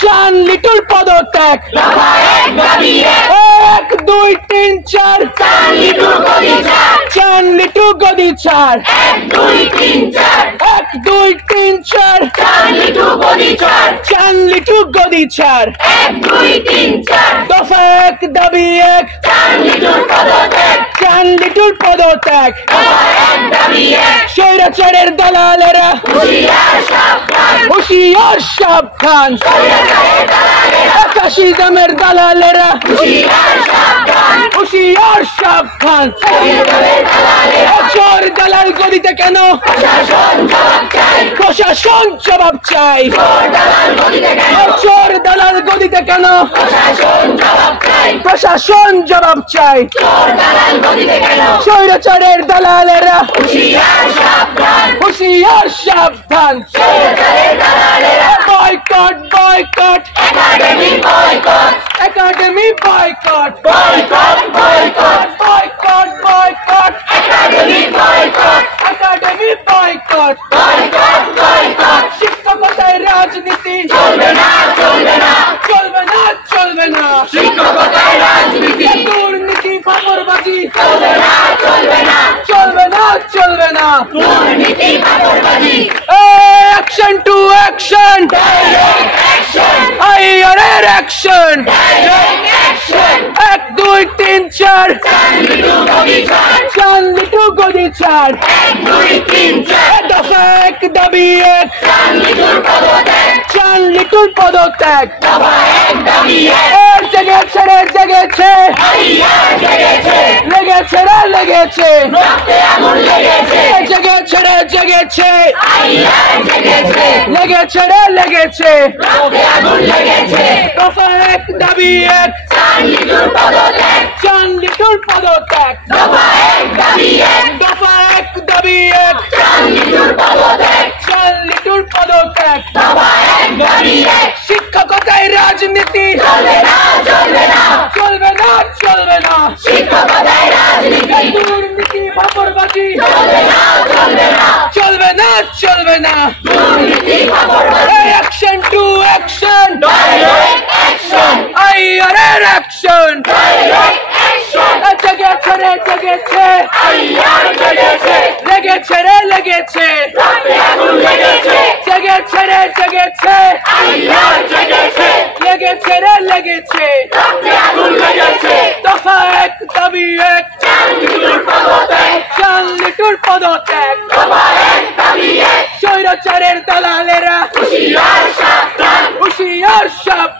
চান লিটুর পদত্যাগ, 1 2 3 4 চান লিটু গদি ছাড়, চান লিটু গদি ছাড়, 1 2 3 4 1 2 3 4 চান লিটু গদি ছাড়, চান লিটু গদি ছাড়, 1 2 3 4 দফা 1 দাবি 1 চান লিটুর পদত্যাগ, চান লিটুর পদত্যাগ, দফা 1 দাবি 1 স্বৈরাচারের দালালেরা হুঁশিয়ার সাবধান, হুঁশিয়ার সাবধান, স্বৈরাচারের দালালেরা ফ্যাসিজমের দালালেরা হুঁশিয়ার সাবধান, হুঁশিয়ার সাবধান, স্বৈরাচারের দালালেরা চোর দালাল গদিতে কেন প্রশাসন জবাব চাই, প্রশাসন জবাব চাই, চোর দালাল গদিতে কেন, চোর দালাল গদিতে কেন প্রশাসন জবাব চাই, প্রশাসন জবাব চাই, চোর দালাল গদিতে কেন স্বৈরাচারের দালালেরা হুঁশিয়ার সাবধান, হুঁশিয়ার সাবধান, স্বৈরাচারের দালালেরা boycott boycott academy boycott, academy boycott, boycott boycott boycott boycott academy boycott, academy boycott, boycott boycott শিক্ষকতায় রাজনীতি চলবে না চলবে না চলবে না চলবে না, শিক্ষকতায় রাজনীতি দুর্নীতি ফাঁকরবাজি চলবে না চলবে না চলবে না চলবে না, দুর্নীতি ফাঁকরবাজি action to action, direct action, আইআরের অ্যাকশন, ডাইরেক্ট অ্যাকশন, 1 2 3 4 চান লিটু গদি ছাড়, চান লিটু গদি ছাড়, 1 2 3 4 দফা 1 দাবি 1 চান লিটুর পদত্যাগ, চান লিটুর পদত্যাগ, দফা 1 দাবি 1 জেগেছে রে জেগেছে আইআর জেগেছে, লেগেছে রে লেগেছে রক্তে আগুন লেগেছে, জেগেছে রে জেগেছে আইআর জেগেছে, লেগেছে রে লেগেছে রক্তে আগুন লেগেছে, দফা 1 দাবি 1 চান লিটুর পদত্যাগ, চান লিটুর পদত্যাগ, দফা 1 দাবি 1 দফা 1 দাবি 1 চান লিটুর পদত্যাগ, চান লিটুর পদত্যাগ, দফা 1 দাবি 1 শিক্ষকতায় রাজনীতি চলবে না চলবে না চলবে না চলবে না, শিক্ষকতায় রাজনীতি দুর্নীতি ফাঁকরবাজি চলবে না চলবে না চলবে না চলবে না, দুর্নীতি ফাঁকরবাজি action to action, direct action, আইআরের অ্যাকশন, ডাইরেক্ট অ্যাকশন, জেগেছে রে জেগেছে আইআর জেগেছে, লেগেছে রে লেগেছে রক্তে আগুন লেগেছে, জেগেছে রে জেগেছে আইআর জেগেছে, লেগেছে রে লেগেছে রক্তে আগুন লেগেছে, দফা 1 দাবি 1 চান লিটুর পদত্যাগ, চান লিটুর পদত্যাগ, দফা 1 দাবি 1 স্বৈরাচারের দালালেরা হুঁশিয়ার সাবধান, হুঁশিয়ার সাবধান।